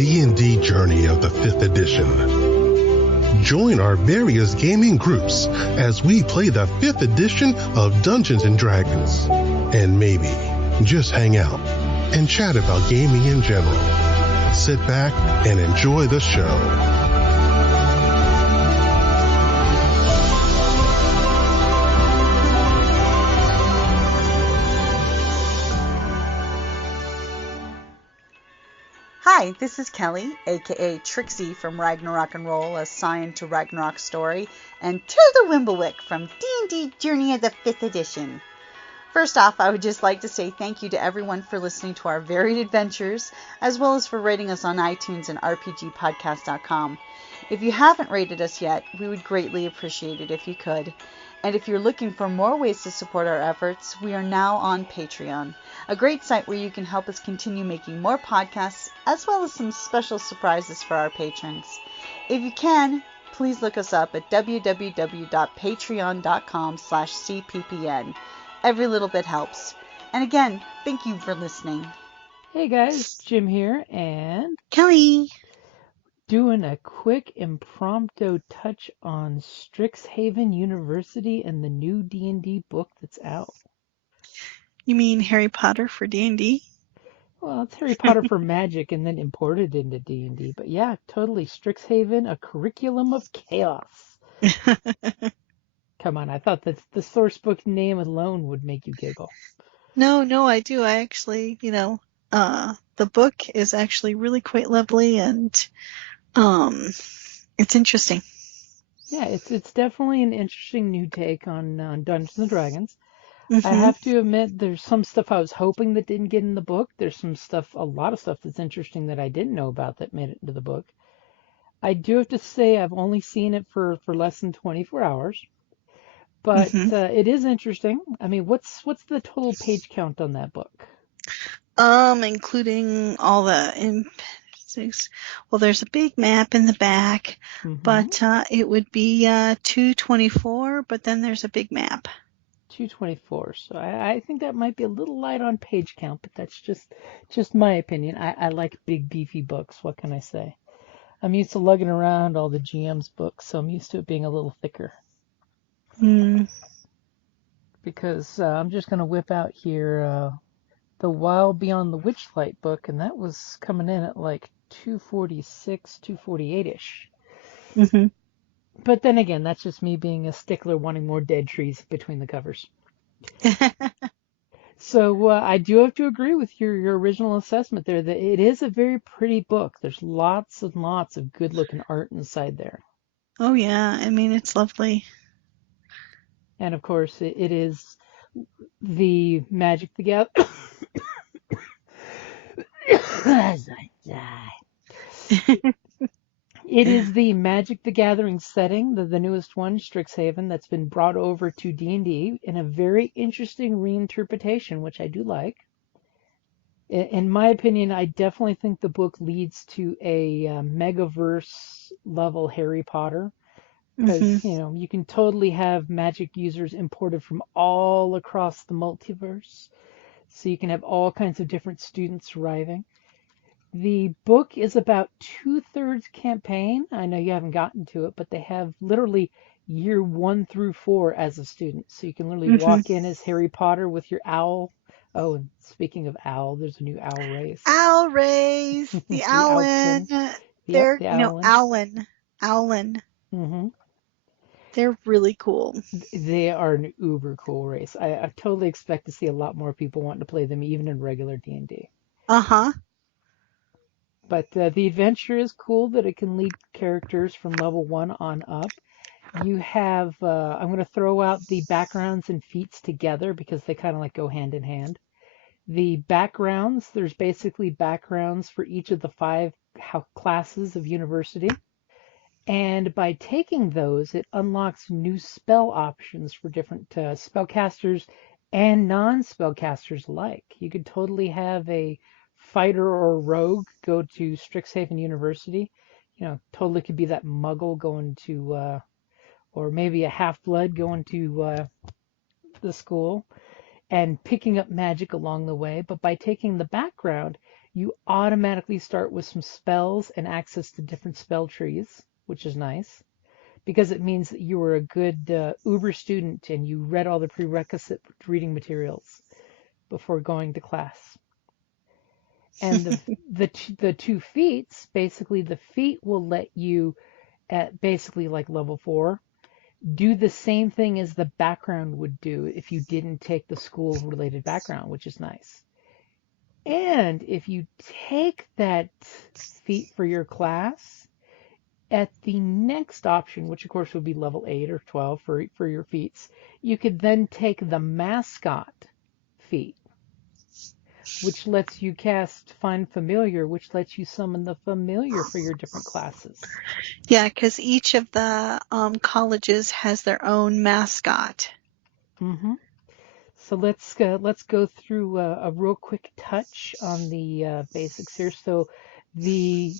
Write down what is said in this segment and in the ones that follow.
D&D journey of the 5th edition. Join our various gaming groups as we play the 5th edition of Dungeons & Dragons. And maybe just hang out and chat about gaming in general. Sit back and enjoy the show. Hi, this is Kelly, aka Trixie from Ragnarok and Roll, assigned to Ragnarok Story, and Tilda Wimblewick from D&D Journey of the 5th Edition. First off, I would just like to say thank you to everyone for listening to our varied adventures, as well as for rating us on iTunes and RPGpodcast.com. If you haven't rated us yet, we would greatly appreciate it if you could. And if you're looking for more ways to support our efforts, we are now on Patreon, a great site where you can help us continue making more podcasts, as well as some special surprises for our patrons. If you can, please look us up at www.patreon.com/cppn. Every little bit helps. And again, thank you for listening. Hey guys, Jim here, and Kelly. Doing a quick impromptu touch on Strixhaven University and the new D&D book that's out. You mean Harry Potter for D&D? Well, it's Harry Potter for magic and then imported into D&D. But yeah, totally. Strixhaven, a curriculum of chaos. Come on, I thought that the source book name alone would make you giggle. No, I do. I actually, the book is actually really quite lovely and it's interesting. Yeah, it's definitely an interesting new take on Dungeons and Dragons. Mm-hmm. I have to admit, there's some stuff I was hoping that didn't get in the book. There's some stuff, a lot of stuff that's interesting that I didn't know about that made it into the book. I do have to say I've only seen it for less than 24 hours, but it is interesting. I mean, what's the total page count on that book? Including all the well, there's a big map in the back, but it would be 224, but then there's a big map. 224. So I think that might be a little light on page count, but that's just my opinion. I like big, beefy books. What can I say? I'm used to lugging around all the GM's books, so I'm used to it being a little thicker. Because I'm just going to whip out here the Wild Beyond the Witchlight book, and that was coming in at like 246, 248-ish. But then again, that's just me being a stickler wanting more dead trees between the covers. So I do have to agree with your original assessment there that it is a very pretty book. There's lots and lots of good looking art inside there. Oh yeah, I mean, it's lovely. And of course, it is the Magic the Gathering. As I die. It is the Magic the Gathering setting, the newest one, Strixhaven, that's been brought over to D&D in a very interesting reinterpretation, which I do like. In my opinion, I definitely think the book leads to a Megaverse level Harry Potter. Because, you can totally have magic users imported from all across the multiverse. So you can have all kinds of different students arriving. The book is about 2/3 campaign. I know you haven't gotten to it, but they have literally year 1 through 4 as a student. So you can literally walk in as Harry Potter with your owl. Oh, and speaking of owl, there's a new owl race. Owl race! The Owlin! They're, Owlin. They're really cool. They are an uber cool race. I totally expect to see a lot more people wanting to play them even in regular D&D. But the adventure is cool that it can lead characters from level 1 on up. You have, I'm going to throw out the backgrounds and feats together because they kind of like go hand in hand. The backgrounds, there's basically backgrounds for each of the 5 classes of university. And by taking those, it unlocks new spell options for different spellcasters and non-spellcasters alike. You could totally have a fighter or rogue go to Strixhaven University. Totally could be that muggle going to, or maybe a half-blood going to the school and picking up magic along the way. But by taking the background, You automatically start with some spells and access to different spell trees, which is nice because it means that you were a good Uber student and you read all the prerequisite reading materials before going to class. And the 2 feats, basically the feat will let you at basically like level 4 do the same thing as the background would do if you didn't take the school related background, which is nice. And if you take that feat for your class, at the next option, which of course would be level 8 or 12 for your feats, you could then take the mascot feat, which lets you cast Find Familiar, which lets you summon the familiar for your different classes. Yeah, because each of the colleges has their own mascot. Mm-hmm. So let's go through a real quick touch on the basics here. So the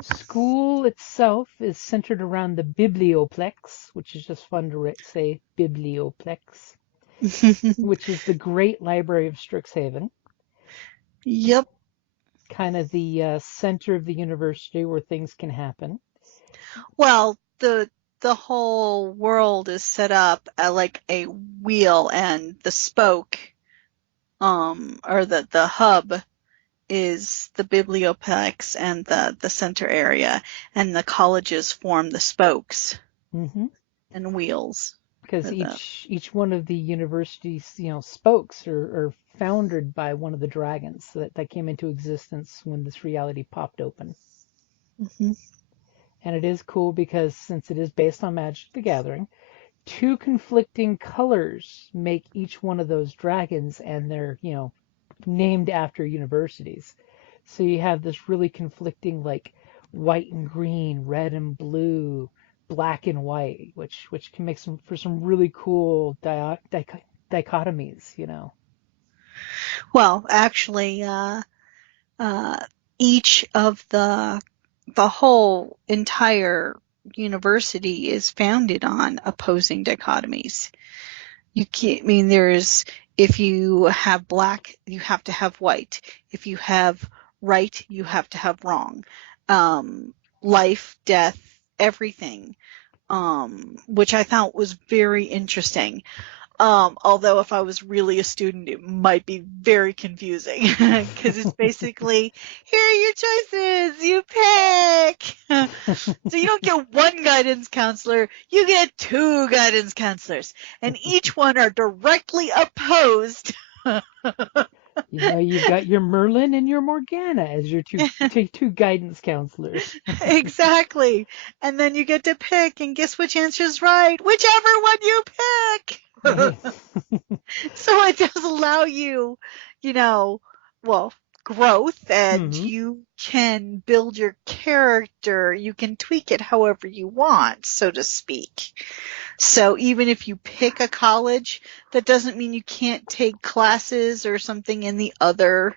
school itself is centered around the Biblioplex, which is just fun to say, Biblioplex, which is the Great Library of Strixhaven. Yep. Kind of the center of the university where things can happen. Well, the whole world is set up like a wheel, and the spoke, or the hub, is the biblioplex and the center area, and the colleges form the spokes and wheels. Because each one of the university's spokes are founded by one of the dragons that came into existence when this reality popped open. Mm-hmm. And it is cool because since it is based on Magic the Gathering, 2 conflicting colors make each one of those dragons, and they're named after universities. So you have this really conflicting like white and green, red and blue, black and white, which can make for some really cool dichotomies, Well, actually, each of the whole entire university is founded on opposing dichotomies. You can't, if you have black, you have to have white. If you have right, you have to have wrong. Life, death, everything, which I thought was very interesting. Although if I was really a student, it might be very confusing because it's basically, here are your choices, you pick. So you don't get 1 guidance counselor, you get 2 guidance counselors, and each one are directly opposed. You've got your Merlin and your Morgana as your two guidance counselors. Exactly. And then you get to pick, and guess which answer is right? Whichever one you pick. So it does allow you, growth, and you can build your character. You can tweak it however you want, so to speak. So even if you pick a college, that doesn't mean you can't take classes or something in the other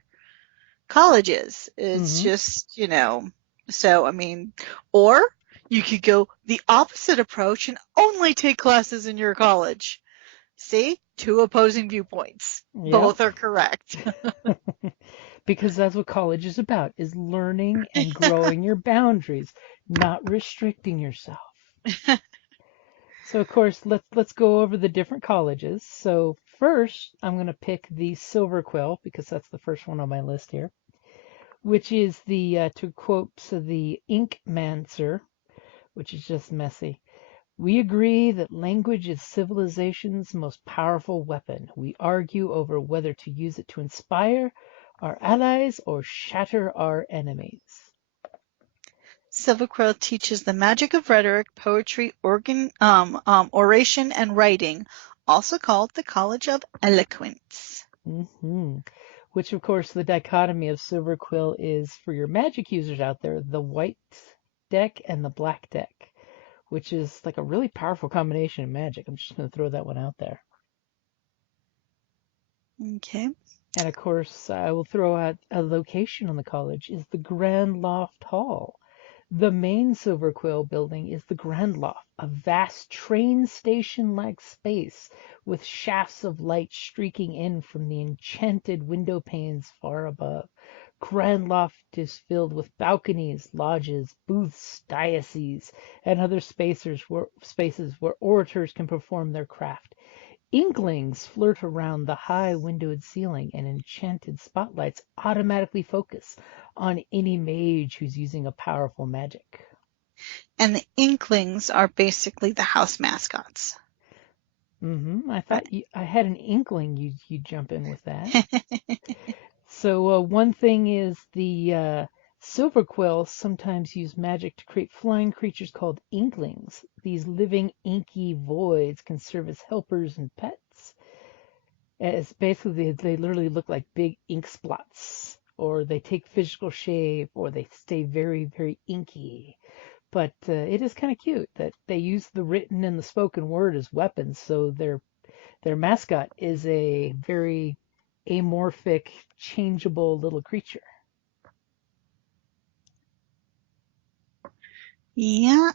colleges. It's just, so, or you could go the opposite approach and only take classes in your college. See? 2 opposing viewpoints. Yep. Both are correct. Because that's what college is about, is learning and growing your boundaries, not restricting yourself. So, of course, let's go over the different colleges. So first, I'm going to pick the Silverquill, because that's the first one on my list here, which is the, to quote the Inkmancer, which is just messy. We agree that language is civilization's most powerful weapon. We argue over whether to use it to inspire our allies or shatter our enemies. Silverquill teaches the magic of rhetoric, poetry, oration, and writing, also called the College of Eloquence. Which, of course, the dichotomy of Silverquill is, for your magic users out there, the white deck and the black deck, which is like a really powerful combination in Magic. I'm just going to throw that one out there. Okay. And of course, I will throw out a location on the college is the Grand Loft Hall. The main Silverquill building is the Grand Loft, a vast train station-like space with shafts of light streaking in from the enchanted window panes far above. Grand Loft is filled with balconies, lodges, booths, dioceses, and other spaces where orators can perform their craft. Inklings flirt around the high windowed ceiling, and enchanted spotlights automatically focus on any mage who's using a powerful magic. And the Inklings are basically the house mascots. I thought I had an inkling you'd jump in with that. So one thing is the Silverquill sometimes use magic to create flying creatures called Inklings. These living inky voids can serve as helpers and pets. As basically they literally look like big ink spots, or they take physical shape, or they stay very, very inky. But it is kind of cute that they use the written and the spoken word as weapons, so their mascot is a very amorphic, changeable little creature. Yeah.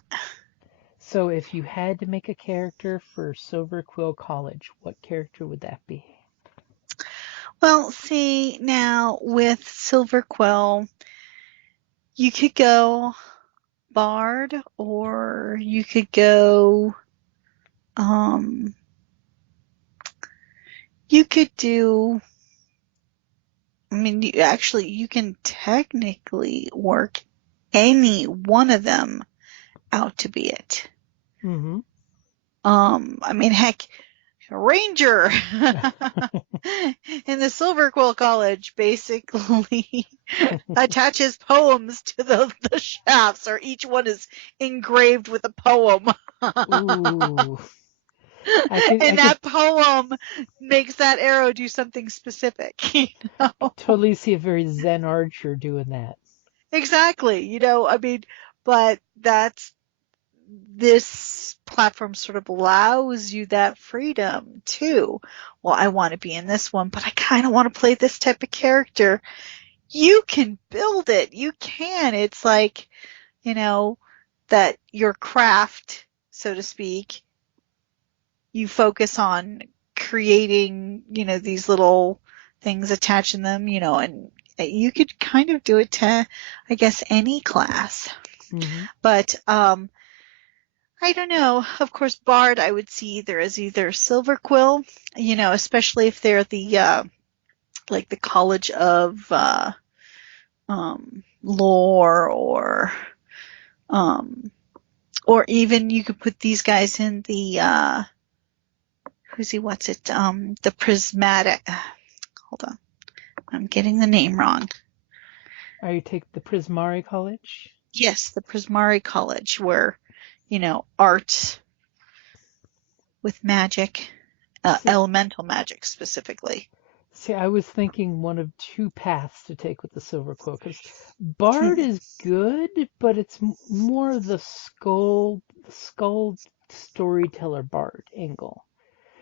So if you had to make a character for Silverquill College, what character would that be? Well, see, now with Silverquill, you could go Bard, or you could go, you could do, I mean, you can technically work any one of them out to be it. Mm-hmm. I mean, heck, Ranger in the Silverquill College basically attaches poems to the shafts, or each one is engraved with a poem. Ooh. That poem makes that arrow do something specific. You know? I totally see a very Zen archer doing that. Exactly. You know, I mean, but this platform sort of allows you that freedom too. Well, I want to be in this one, but I kind of want to play this type of character. You can build it. You can. It's like, you know, that your craft, so to speak, you focus on creating, you know, these little things, attaching them, you know, and you could kind of do it to, I guess, any class. Mm-hmm. But, I don't know. Of course, Bard I would see either Silverquill, you know, especially if they're the like the College of Lore, or even you could put these guys in the the prismatic. Hold on, I'm getting the name wrong. Are you take the Prismari College? Yes, the Prismari College, where, you know, art with magic, elemental magic specifically. See, I was thinking one of two paths to take with the Silverquill, because Bard is good, but it's more the skull storyteller Bard angle.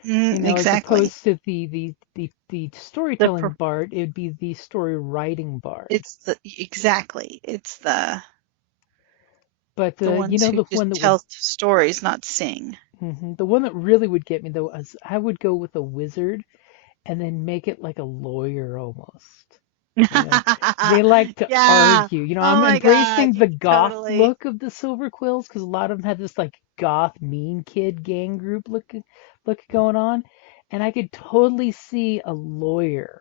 You know, Exactly. as opposed to the storytelling Bard, it would be the story writing Bard. But the ones you know, who the just one that tells stories, not sing. The one that really would get me though is I would go with a wizard, and then make it like a lawyer almost. You know, they like to argue. You know, I'm embracing the goth look of the Silverquills, because a lot of them have this like goth mean kid gang group look going on, and I could totally see a lawyer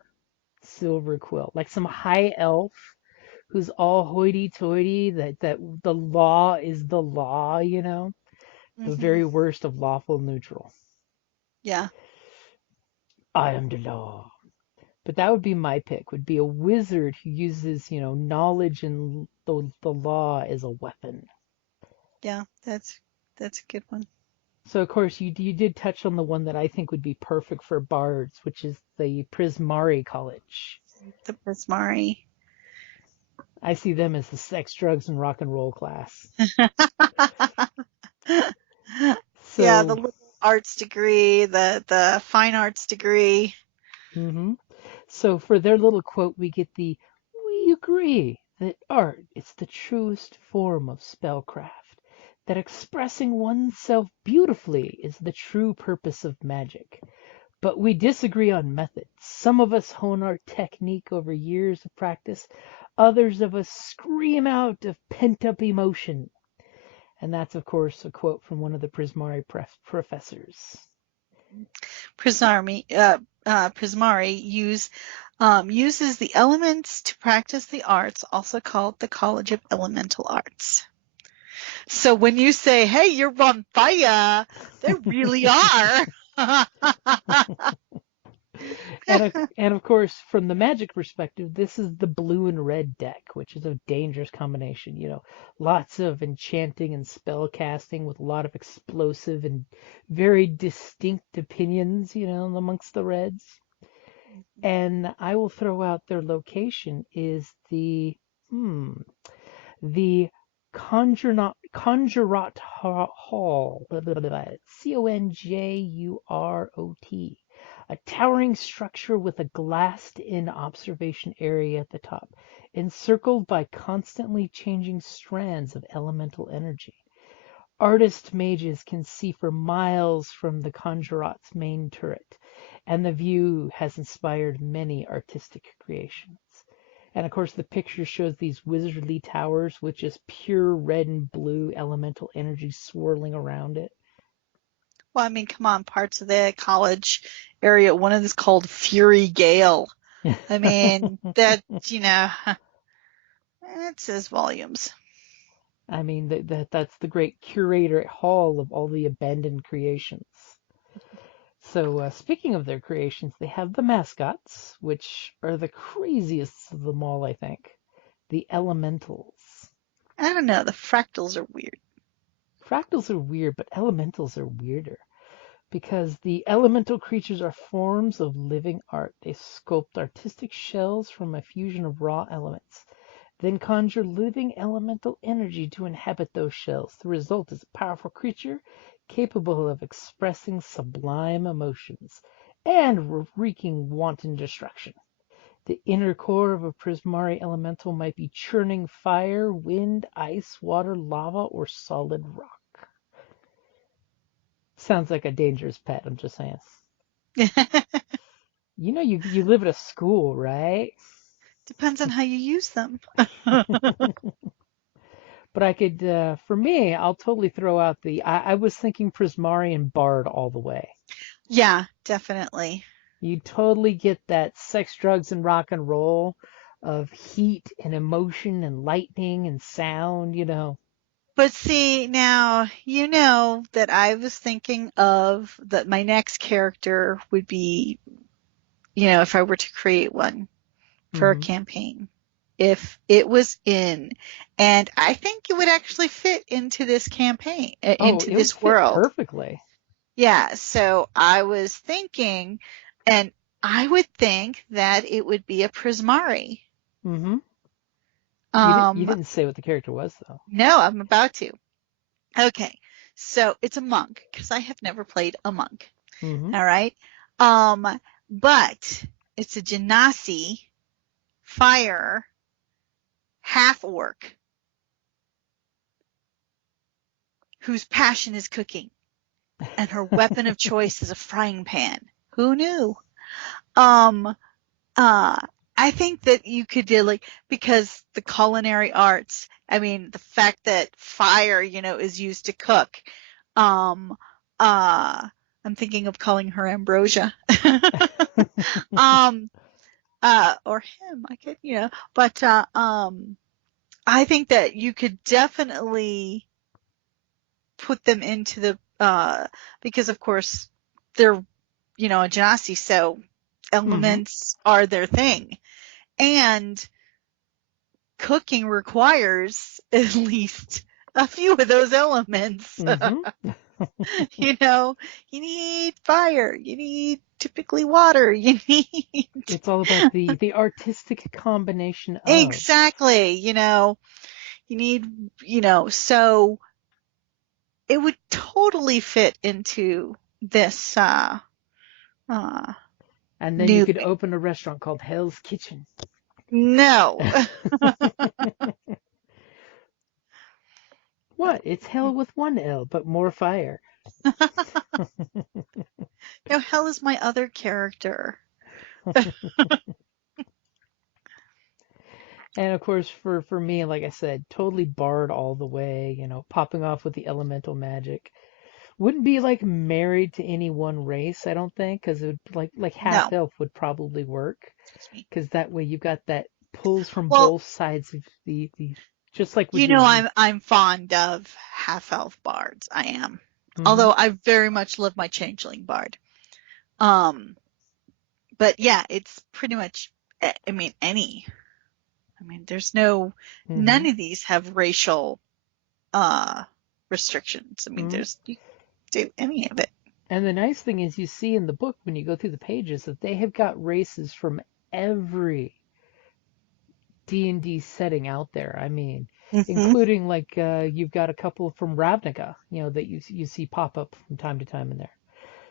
Silverquill, like some high elf who's all hoity-toity, that the law is the law, you know, the very worst of lawful neutral. Yeah. I am the law. But that would be my pick, would be a wizard who uses, you know, knowledge and the law as a weapon. Yeah, that's a good one. So, of course, you did touch on the one that I think would be perfect for bards, which is the Prismari College. The Prismari. I see them as the sex, drugs, and rock and roll class. So, yeah, the liberal arts degree, the fine arts degree. Mm-hmm. So for their little quote, we get we agree that art is the truest form of spellcraft, that expressing oneself beautifully is the true purpose of magic. But we disagree on methods. Some of us hone our technique over years of practice. Others of us scream out of pent-up emotion. And that's, of course, a quote from one of the Prismari professors. Prismari uses the elements to practice the arts, also called the College of Elemental Arts. So when you say, hey, you're on fire, they really are. And of course, from the magic perspective, this is the blue and red deck, which is a dangerous combination. Lots of enchanting and spell casting with a lot of explosive and very distinct opinions, amongst the reds. And I will throw out their location is the Conjurot Hall, Conjurot, a towering structure with a glassed-in observation area at the top, encircled by constantly changing strands of elemental energy. Artist mages can see for miles from the Conjurot's main turret, and the view has inspired many artistic creations. And of course, the picture shows these wizardly towers with just pure red and blue elemental energy swirling around it. Well, I mean, come on, parts of the college area, one of them is called Furygale. I mean, that, it says volumes. I mean, that's the great curator hall of all the abandoned creations. So speaking of their creations, they have the mascots, which are the craziest of them all, I think. The elementals. I don't know, the fractals are weird. Fractals are weird, but elementals are weirder. Because the elemental creatures are forms of living art. They sculpt artistic shells from a fusion of raw elements, then conjure living elemental energy to inhabit those shells. The result is a powerful creature capable of expressing sublime emotions and wreaking wanton destruction. The inner core of a Prismari elemental might be churning fire, wind, ice, water, lava, or solid rock. Sounds like a dangerous pet, I'm just saying. You live at a school, right? Depends on how you use them. But I could, for me, I'll totally throw out I was thinking Prismari and Bard all the way. Yeah, definitely. You totally get that sex, drugs, and rock and roll of heat and emotion and lightning and sound, But see, now, that I was thinking of that my next character would be, if I were to create one for a campaign, if it was in, and I think it would actually fit into this campaign, into this world. Perfectly. Yeah, so I was thinking, and I would think that it would be a Prismari. Mm-hmm. You didn't say what the character was, though. No, I'm about to. Okay, so it's a monk, because I have never played a monk. Mm-hmm. All right? But it's a Genasi fire half-orc whose passion is cooking, and her weapon of choice is a frying pan. Who knew? I think that you could do because the culinary arts, I mean, the fact that fire, is used to cook. I'm thinking of calling her Ambrosia. Or him, I could, but, I think that you could definitely put them into the, because of course they're, a Genasi, so elements are their thing. And cooking requires at least a few of those elements. You need fire, you need typically water, It's all about the artistic combination of. Exactly, you need, so it would totally fit into this, and then you could open a restaurant called Hell's Kitchen. No. What? It's hell with one L, but more fire. No, Hell is my other character. And of course, for me, like I said, totally barred all the way, popping off with the elemental magic. Wouldn't be like married to any one race, I don't think, because it would like half No, elf would probably work, excuse me. because that way you've got that pulls from Well, both sides of the just like with you your. know, I'm fond of half elf bards. I am. Hmm. Although I very much love my changeling bard. Um, but yeah, it's pretty much. I mean, there's Hmm. none of these have racial restrictions. I mean, Hmm. you can do any of it. And the nice thing is, you see in the book when you go through the pages that they have got races from every D&D setting out there. I mean, Hmm. including like you've got a couple from Ravnica, that you see pop up from time to time in there.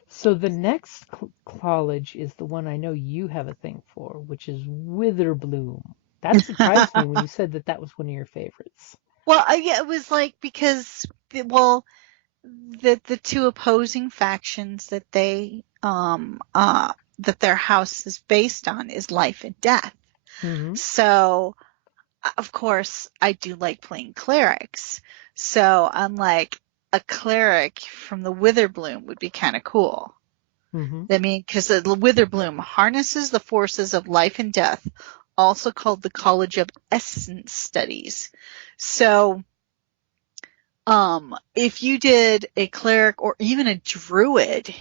So the next college is the one I know you have a thing for, which is Witherbloom. That surprised me when you said that that was one of your favorites. Well, yeah, it was like because the two opposing factions that their house is based on is life and death. Hmm. So of course I do like playing clerics. So I'm like a cleric from the Witherbloom would be kind of cool. Hmm. I mean, because the Witherbloom harnesses the forces of life and death, also called the College of Essence Studies. So if you did a cleric or even a druid,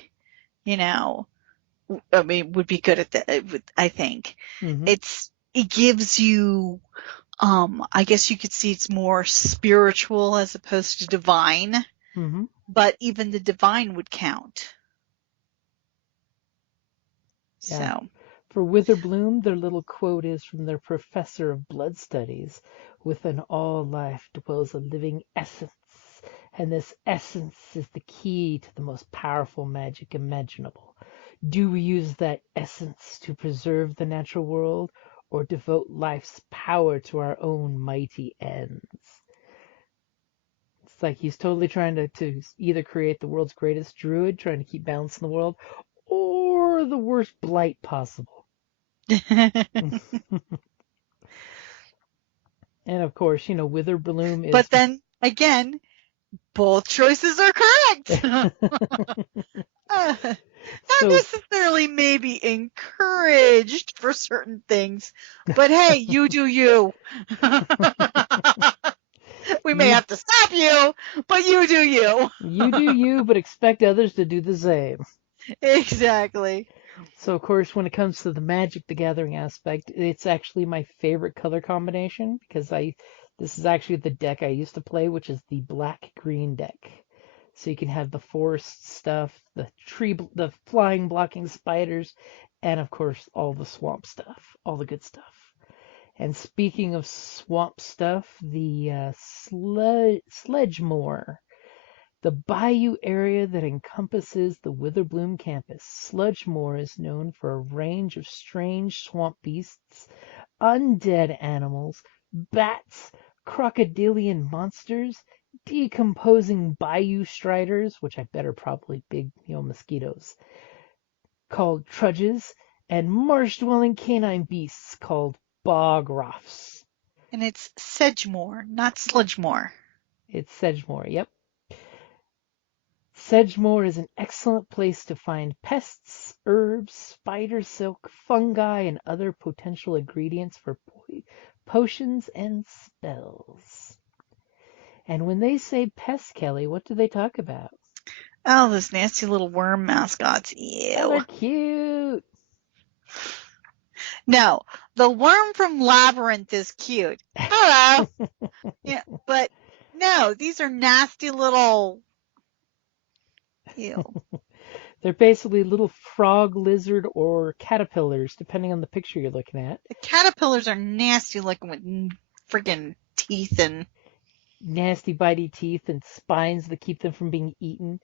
you know, I mean, would be good at that. I think Hmm. it gives you, I guess you could see it's more spiritual as opposed to divine, Hmm. but even the divine would count. Yeah. So, For Witherbloom, their little quote is from their professor of blood studies: "Within all life dwells a living essence, and this essence is the key to the most powerful magic imaginable. Do we use that essence to preserve the natural world, or devote life's power to our own mighty ends?" It's like he's totally trying to either create the world's greatest druid, trying to keep balance in the world, or the worst blight possible. And of course, Witherbloom is. but then again, both choices are correct. Not So, necessarily maybe encouraged for certain things, but hey, you do you. We may you have to stop you, but you do you. you do you, but expect others to do the same. Exactly. So, of course, when it comes to the Magic the Gathering aspect, it's actually my favorite color combination because this is actually the deck I used to play, which is the black-green deck. So you can have the forest stuff, the flying blocking spiders, and of course all the swamp stuff, all the good stuff. And speaking of swamp stuff, the Sledgemoor, the bayou area that encompasses the Witherbloom campus. Sledgemoor is known for a range of strange swamp beasts, undead animals, bats, crocodilian monsters, decomposing bayou striders, which I bet are probably big, mosquitoes, called trudges, and marsh-dwelling canine beasts called bogroffs. And it's Sedgemoor, not Sludgemoor. It's Sedgemoor, yep. Sedgemoor is an excellent place to find pests, herbs, spider silk, fungi, and other potential ingredients for potions and spells. And when they say pests, Kelly, what do they talk about? Oh, those nasty little worm mascots. Oh, they're Ew. cute. No, the worm from Labyrinth is cute. Hello. Yeah, but no, these are nasty little. Ew. They're basically little frog, lizard, or caterpillars, depending on the picture you're looking at. The caterpillars are nasty looking with freaking teeth and. Nasty, bitey teeth and spines that keep them from being eaten.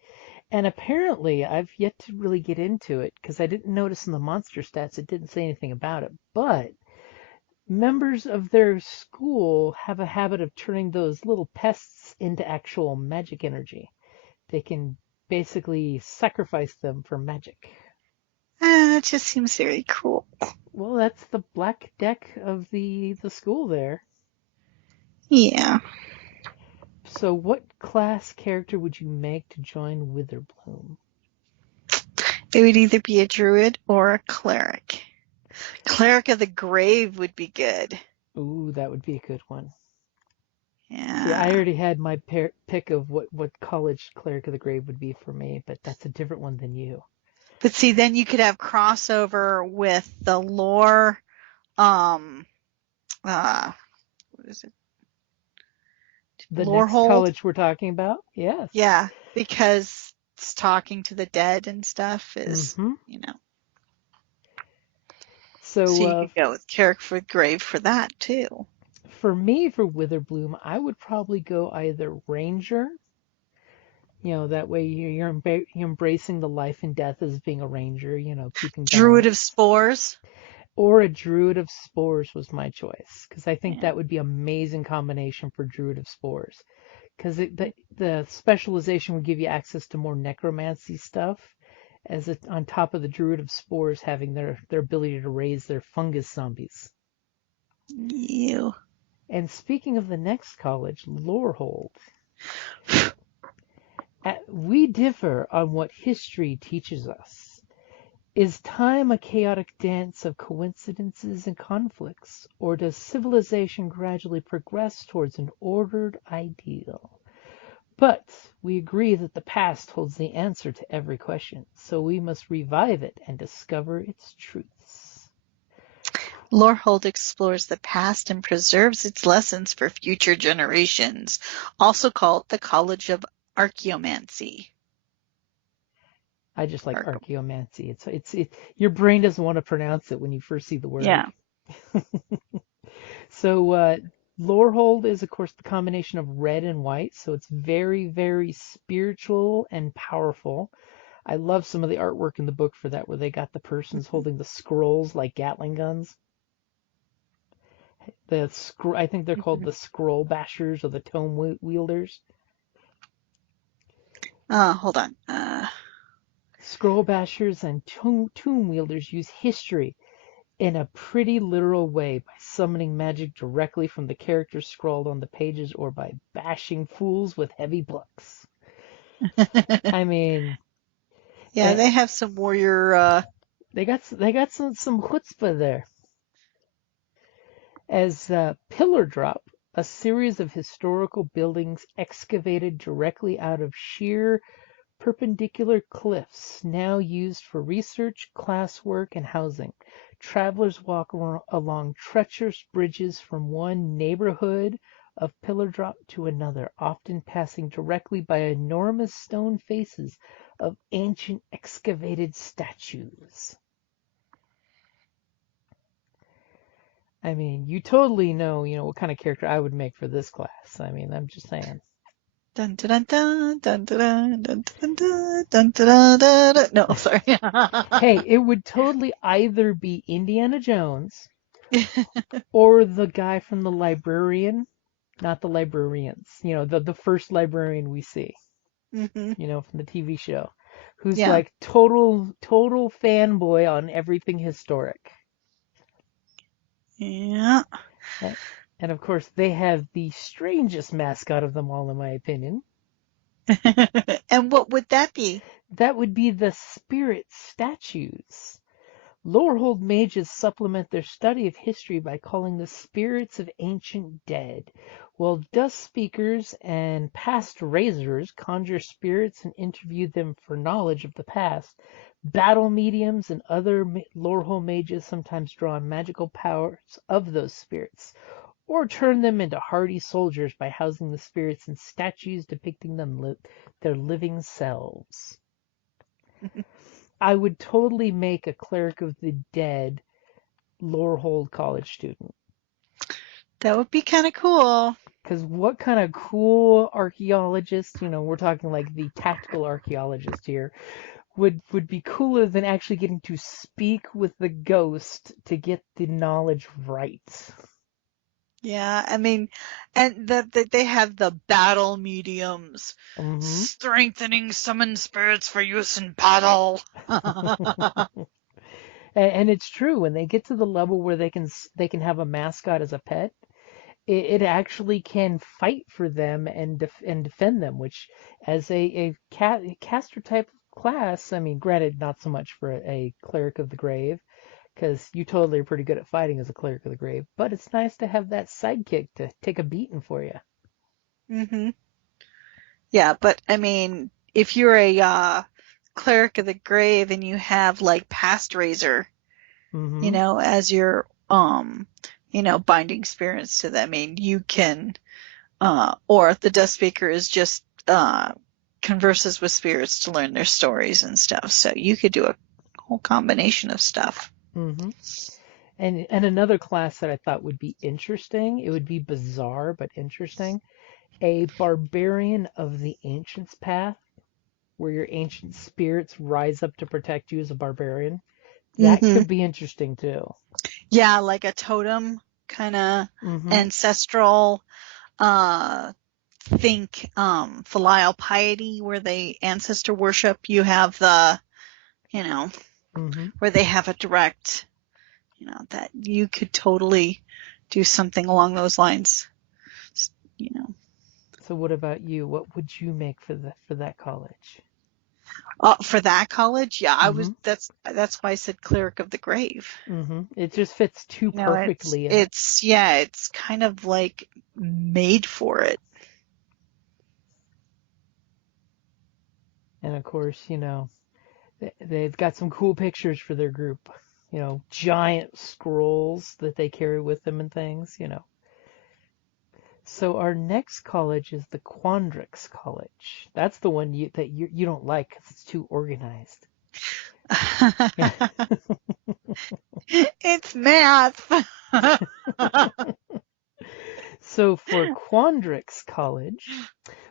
And apparently, I've yet to really get into it because I didn't notice in the monster stats it didn't say anything about it. But members of their school have a habit of turning those little pests into actual magic energy. They can basically sacrifice them for magic. That just seems very cruel. Well, that's the black deck of the school there. Yeah. So what class character would you make to join Witherbloom? It would either be a druid or a cleric. Cleric of the Grave would be good. Ooh, that would be a good one. See, I Yeah. already had my pick of what college Cleric of the Grave would be for me, but that's a different one than you. But see, then you could have crossover with the lore, what is it? The next Lorehold? college we're talking about? Yes. Yeah, because it's talking to the dead and stuff is, Mm-hmm. So you So could go with Cleric for Grave for that too. for me, for Witherbloom, I would probably go either Ranger. That way you're embracing the life and death as being a ranger, keeping Druid of balance. Spores. Or a Druid of Spores was my choice, because I think Yeah. that would be an amazing combination for Druid of Spores. Because the specialization would give you access to more necromancy stuff, on top of the Druid of Spores having their ability to raise their fungus zombies. You. And speaking of the next college, Lorehold. We differ on what history teaches us. Is time a chaotic dance of coincidences and conflicts, or does civilization gradually progress towards an ordered ideal? But we agree that the past holds the answer to every question, so we must revive it and discover its truths. Lorehold explores the past and preserves its lessons for future generations, also called the College of Archaeomancy. I just like archaeomancy. Your brain doesn't want to pronounce it when you first see the word. Yeah. So Lorehold is, of course, the combination of red and white, so it's very, very spiritual and powerful. I love some of the artwork in the book for that, where they got the persons holding the scrolls like Gatling guns. I think they're called the scroll bashers or the tome wielders. Hold on. Scroll bashers and tomb wielders use history in a pretty literal way by summoning magic directly from the characters scrawled on the pages or by bashing fools with heavy blocks. I mean, yeah, they have some warrior. They got some chutzpah there. As Pillar Drop, a series of historical buildings excavated directly out of sheer perpendicular cliffs, now used for research, classwork, and housing. Travelers walk along treacherous bridges from one neighborhood of Pillar Drop to another, often passing directly by enormous stone faces of ancient excavated statues. I mean, you totally know, what kind of character I would make for this class. I mean, I'm just saying. Dun dun dun dun dun dun dun dun dun dun dun. No, sorry. Hey, it would totally either be Indiana Jones or the guy from the librarian, not the librarians. The first librarian we see. Mm-hmm. From the TV show, who's Yeah. like total fanboy on everything historic. Yeah. And of course, they have the strangest mascot of them all, in my opinion. And what would that be? That would be the spirit statues. Lorehold mages supplement their study of history by calling the spirits of ancient dead, while dust speakers and past raisers conjure spirits and interview them for knowledge of the past. Battle mediums and other Lorehold mages sometimes draw on magical powers of those spirits, or turn them into hardy soldiers by housing the spirits in statues depicting their living selves. I would totally make a Cleric of the Dead Lorehold college student. That would be kind of cool. Because what kind of cool archaeologist, we're talking like the tactical archaeologist here, would be cooler than actually getting to speak with the ghost to get the knowledge right. Yeah, I mean, and they have the battle mediums, strengthening summoned spirits for use in battle. And it's true when they get to the level where they can have a mascot as a pet, it actually can fight for them and defend them, which as a caster type class, I mean, granted, not so much for a cleric of the grave, because you totally are pretty good at fighting as a cleric of the grave, but it's nice to have that sidekick to take a beating for you. Hmm. Yeah, but I mean, if you're a cleric of the grave and you have like Past Razor, Mm-hmm. as your binding spirits to them, I mean, you can, or the Death Speaker is just converses with spirits to learn their stories and stuff. So you could do a whole combination of stuff. Mm-hmm. And another class that I thought would be interesting, it would be bizarre but interesting, a barbarian of the ancients path, where your ancient spirits rise up to protect you as a barbarian. That Hmm. could be interesting too. Yeah, like a totem kind of Mm-hmm. ancestral. Think filial piety, where they ancestor worship. You have the, you know, Mm-hmm. where they have a direct, that you could totally do something along those lines. You know, So what about you? What would you make for that college? for that college, yeah, I Mm-hmm. was. That's why I said cleric of the grave. Mm-hmm. It just fits too It's perfectly in it. it's yeah, it's kind of like made for it. And of course, they've got some cool pictures for their group. Giant scrolls that they carry with them and things. So our next college is the Quandrix College. That's the one you don't like because it's too organized. Yeah. It's math. So for Quandrix College,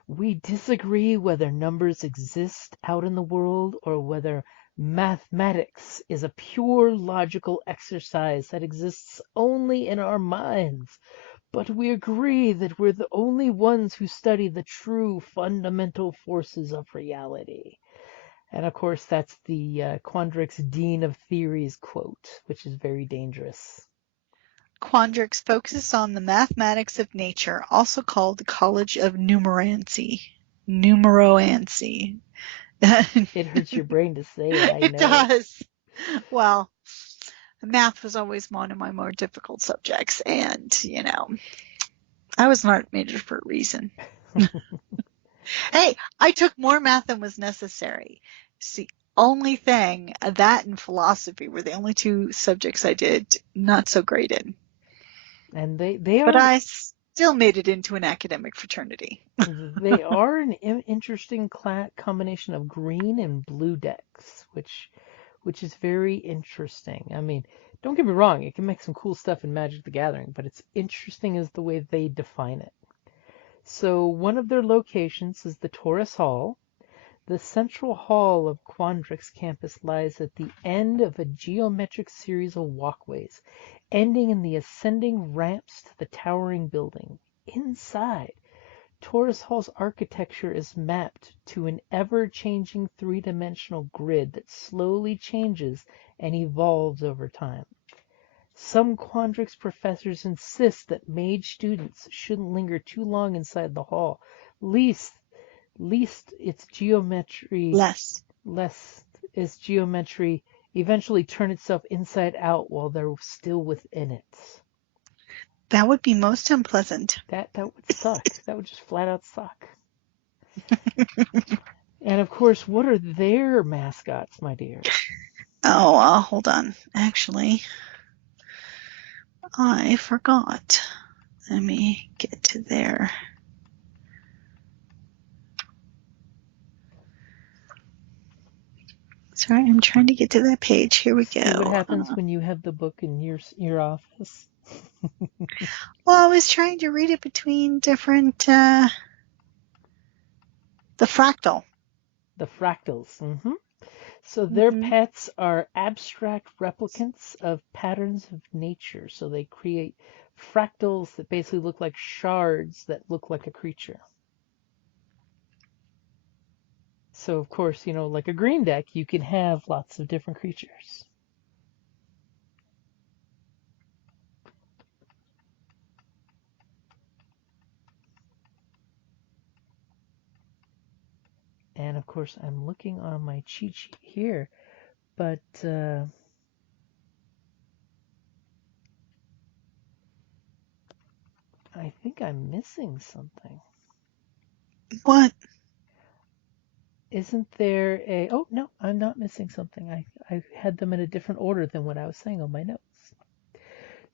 we disagree whether numbers exist out in the world or whether mathematics is a pure logical exercise that exists only in our minds. But we agree that we're the only ones who study the true fundamental forces of reality. And of course, that's the Quandrix Dean of Theories quote, which is very dangerous. Quandrix focuses on the mathematics of nature, also called the College of Numerancy. Numeroancy. It hurts your brain to say it, I It know. does. Well, math was always one of my more difficult subjects, and I was an art major for a reason. Hey, I took more math than was necessary. It's the only thing, that and philosophy were the only two subjects I did not so great in. And they But are I still made it into an academic fraternity. they are an interesting combination of green and blue decks, which is very interesting. I mean, don't get me wrong, it can make some cool stuff in Magic the Gathering, but it's interesting as the way they define it. So one of their locations is the Taurus Hall. The central hall of Quandrix campus lies at the end of a geometric series of walkways, ending in the ascending ramps to the towering building. Inside, Taurus Hall's architecture is mapped to an ever-changing three-dimensional grid that slowly changes and evolves over time. Some Quandrix professors insist that mage students shouldn't linger too long inside the hall, least its geometry Less. lest its geometry eventually turn itself inside out while they're still within it. That would be most unpleasant. That would suck. That would just flat out suck. And of course, what are their mascots, my dear? Oh, hold on. Actually, I forgot. Let me get to there. Sorry, I'm trying to get to that page. Here we go. See what happens when you have the book in your office? Well, I was trying to read it between different, the fractal. The Fractals. So their pets are abstract replicants of patterns of nature. So they create fractals that basically look like shards that look like a creature. So of course, like a green deck, you can have lots of different creatures. And of course, I'm looking on my cheat sheet here, but I think I'm missing something. What? Isn't there a... Oh, no, I'm not missing something. I had them in a different order than what I was saying on my notes.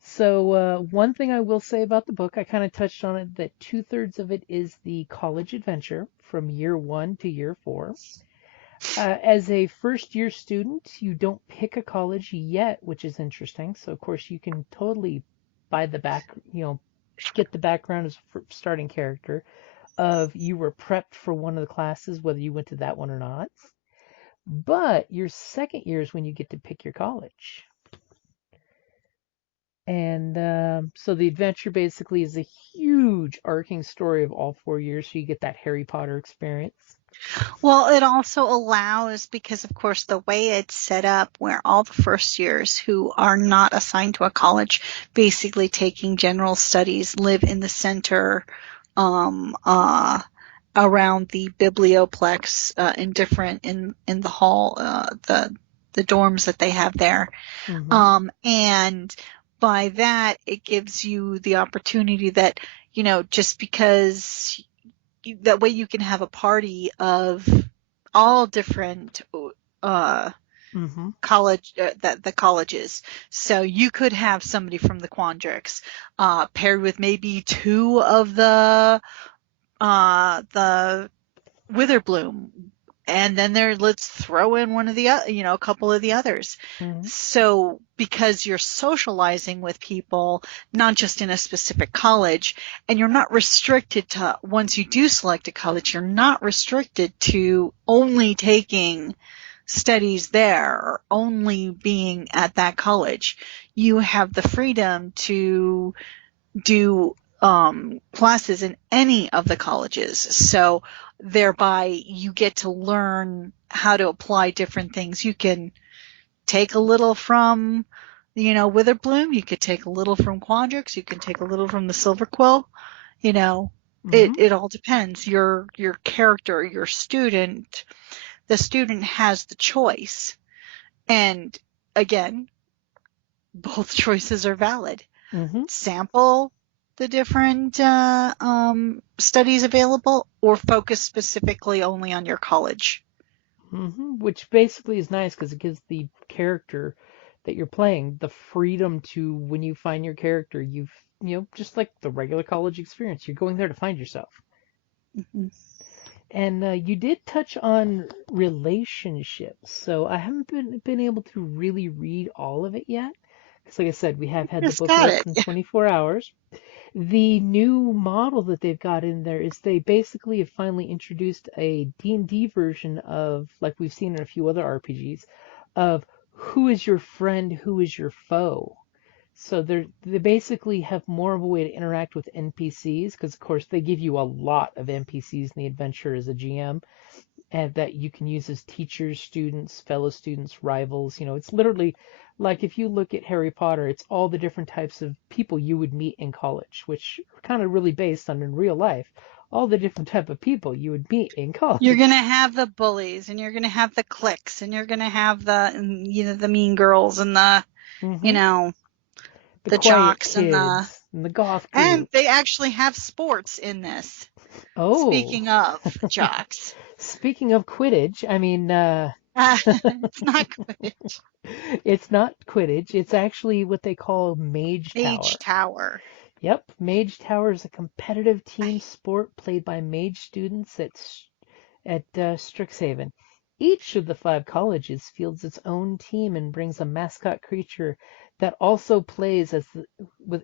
So one thing I will say about the book, I kind of touched on it, that 2/3 of it is the college adventure from year 1 to year 4. As a first-year student, you don't pick a college yet, which is interesting. So, of course, you can totally buy the get the background as a starting character of you were prepped for one of the classes, whether you went to that one or not. But your second year is when you get to pick your college. And so the adventure basically is a huge arcing story of all 4 years, so you get that Harry Potter experience. Well, it also allows, because of course the way it's set up, where all the first years who are not assigned to a college, basically taking general studies, live in the center, around the biblioplex, in the hall, the dorms that they have there. Mm-hmm. And by that, it gives you the opportunity that, just because that way you can have a party of all different Mm-hmm. college the colleges. So you could have somebody from the Quandrix paired with maybe 2 of the Witherbloom, and then let's throw in one of the a couple of the others. Mm-hmm. So because you're socializing with people, not just in a specific college, and you're not restricted to, once you do select a college, you're not restricted to only taking studies there or only being at that college. You have the freedom to do classes in any of the colleges. So thereby you get to learn how to apply different things. You can take a little from, Witherbloom. You could take a little from Quandrix. You can take a little from the Silverquill. Mm-hmm. It all depends. Your character, your student, the student has the choice. And again, both choices are valid. Mm-hmm. Sample the different studies available, or focus specifically only on your college. Mm-hmm. Which basically is nice because it gives the character that you're playing the freedom to, when you find your character, just like the regular college experience, you're going there to find yourself. Mm-hmm. And you did touch on relationships, so I haven't been able to really read all of it yet. Because, like I said, we have had the Just book got less it. than 24 hours. The new model that they've got in there is they basically have finally introduced a D&D version of, like we've seen in a few other RPGs, of who is your friend, who is your foe. So they basically have more of a way to interact with NPCs, because of course they give you a lot of NPCs in the adventure as a GM, and that you can use as teachers, students, fellow students, rivals. It's literally like if you look at Harry Potter, it's all the different types of people you would meet in college, which are kind of really based on, in real life, all the different type of people you would meet in college. You're going to have the bullies, and you're going to have the cliques, and you're going to have the mean girls, and the quiet jocks, kids and the goth group. and they actually have sports in this. Oh, Speaking of jocks. Speaking of Quidditch, I mean, It's not Quidditch. It's not Quidditch. It's actually what they call Mage Tower. Mage Tower. Yep, Mage Tower is a competitive team sport played by mage students at Strixhaven. Each of the 5 colleges fields its own team and brings a mascot creature that also plays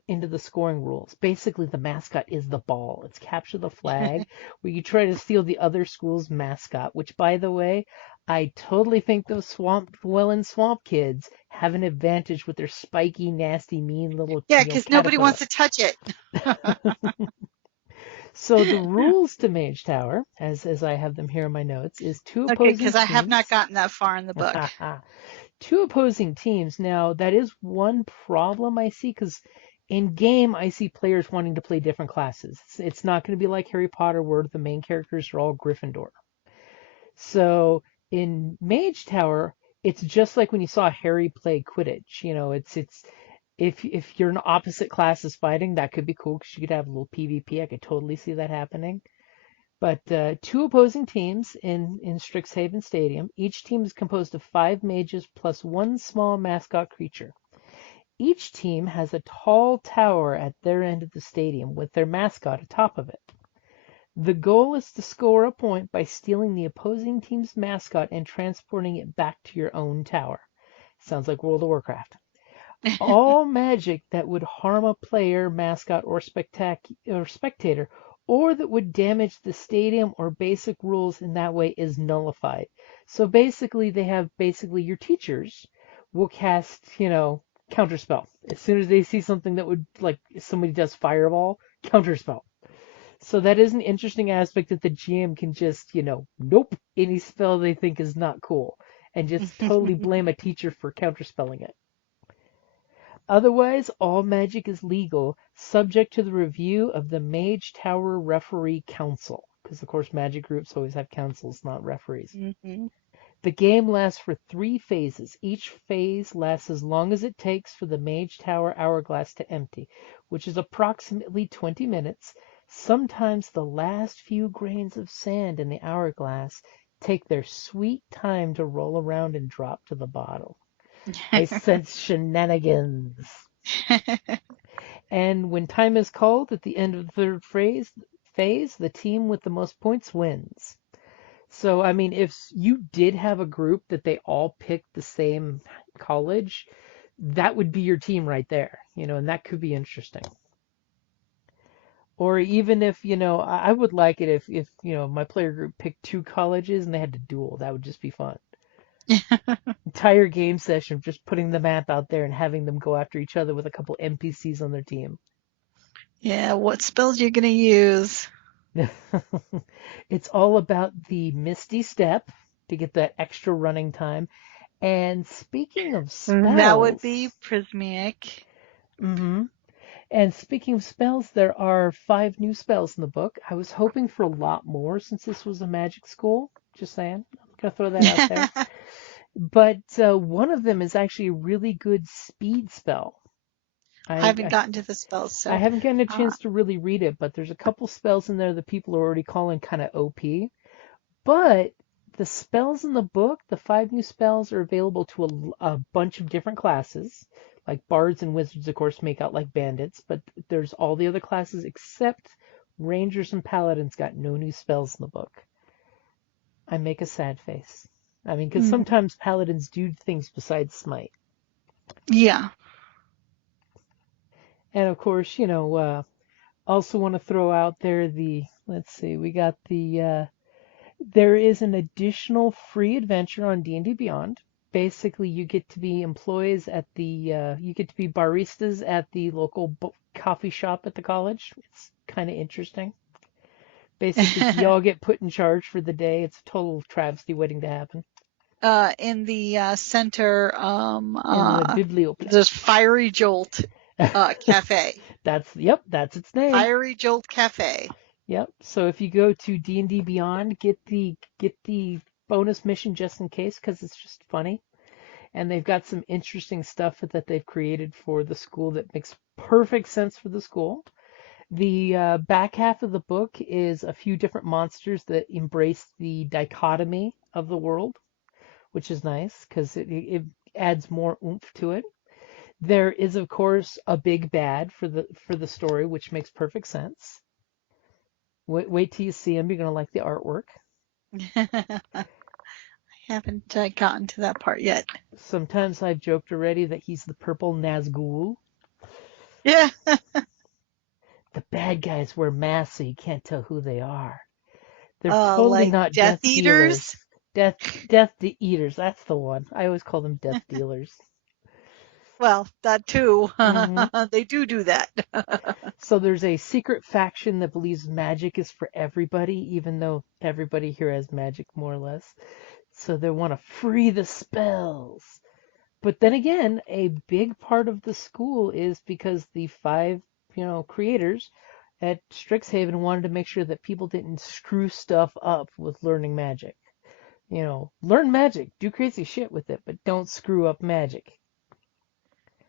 into the scoring rules. Basically, the mascot is the ball. It's capture the flag, where you try to steal the other school's mascot, which, by the way, I totally think those swamp kids have an advantage with their spiky, nasty, mean little because nobody wants to touch it. So the rules to Mage Tower, as I have them here in my notes, is 2 opposing teams. Because I have not gotten that far in the book. 2 opposing teams. Now, that is one problem I see, because in game, I see players wanting to play different classes. It's not going to be like Harry Potter, where the main characters are all Gryffindor. So in Mage Tower, it's just like when you saw Harry play Quidditch. It's if you're in opposite classes fighting, that could be cool because you could have a little PvP. I could totally see that happening. But two opposing teams in Strixhaven Stadium. Each team is composed of 5 mages plus one small mascot creature. Each team has a tall tower at their end of the stadium with their mascot atop of it. The goal is to score a point by stealing the opposing team's mascot and transporting it back to your own tower. Sounds like World of Warcraft. All magic that would harm a player, mascot, or spectator, or that would damage the stadium or basic rules in that way is nullified. So basically, your teachers will cast, counterspell. As soon as they see something that would, like, if somebody does fireball, counterspell. So that is an interesting aspect that the GM can just, nope, any spell they think is not cool, and just totally blame a teacher for counterspelling it. Otherwise, all magic is legal, subject to the review of the Mage Tower Referee Council. Because, of course, magic groups always have councils, not referees. Mm-hmm. The game lasts for 3 phases. Each phase lasts as long as it takes for the Mage Tower hourglass to empty, which is approximately 20 minutes. Sometimes the last few grains of sand in the hourglass take their sweet time to roll around and drop to the bottom. I sense shenanigans. And when time is called at the end of the third phase, the team with the most points wins. So, I mean, if you did have a group that they all picked the same college, that would be your team right there, and that could be interesting. Or even if, I would like it if my player group picked 2 colleges and they had to duel. That would just be fun. Entire game session of just putting the map out there and having them go after each other with a couple NPCs on their team. Yeah, what spells you're going to use? It's all about the Misty Step to get that extra running time. And speaking of spells... That would be Prismatic. Mm-hmm. And speaking of spells, there are 5 new spells in the book. I was hoping for a lot more since this was a magic school. Just saying. I'm going to throw that out there. But one of them is actually a really good speed spell. I haven't gotten to the spells, so I haven't gotten a chance to really read it, but there's a couple spells in there that people are already calling kind of OP. But the spells in the book, the 5 new spells, are available to a bunch of different classes. Like bards and wizards, of course, make out like bandits, but there's all the other classes except rangers and paladins got no new spells in the book. I make a sad face. I mean, because sometimes paladins do things besides smite. Yeah. And of course, also want to throw out there we got there is an additional free adventure on D&D Beyond. Basically, you get to be employees you get to be baristas at the local coffee shop at the college. It's kind of interesting. Basically, you all get put in charge for the day. It's a total travesty waiting to happen. In the center, in the bibliothèque. There's Fiery Jolt Cafe. That's its name. Fiery Jolt Cafe. Yep. So if you go to D&D Beyond, get the bonus mission just in case, because it's just funny. And they've got some interesting stuff that they've created for the school that makes perfect sense for the school. The back half of the book is a few different monsters that embrace the dichotomy of the world, which is nice because it adds more oomph to it. There is, of course, a big bad for the story, which makes perfect sense. Wait till you see him. You're going to like the artwork. I haven't gotten to that part yet. Sometimes I've joked already that he's the purple Nazgul. Yeah. The bad guys wear masks so you can't tell who they are. They're totally like not Death Eaters. Eaters? Death Eaters, that's the one. I always call them Death Dealers. Well, that too. Mm-hmm. They do that. So there's a secret faction that believes magic is for everybody, even though everybody here has magic, more or less. So they want to free the spells. But then again, a big part of the school is because the 5, creators at Strixhaven wanted to make sure that people didn't screw stuff up with learning magic. learn magic, do crazy shit with it, but don't screw up magic.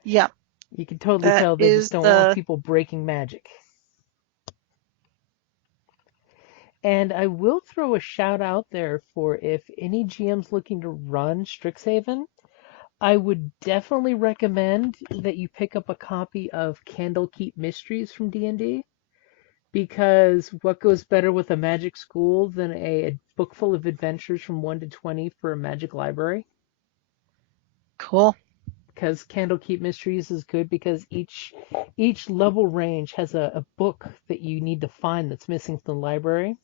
Yep. You can totally That tell they is just don't want people breaking magic. And I will throw a shout out there for if any GM's looking to run Strixhaven, I would definitely recommend that you pick up a copy of Candlekeep Mysteries from D&D, because what goes better with a magic school than a book full of adventures from 1 to 20 for a magic library? cool. Because Candlekeep Mysteries is good because each level range has a book that you need to find that's missing from the library.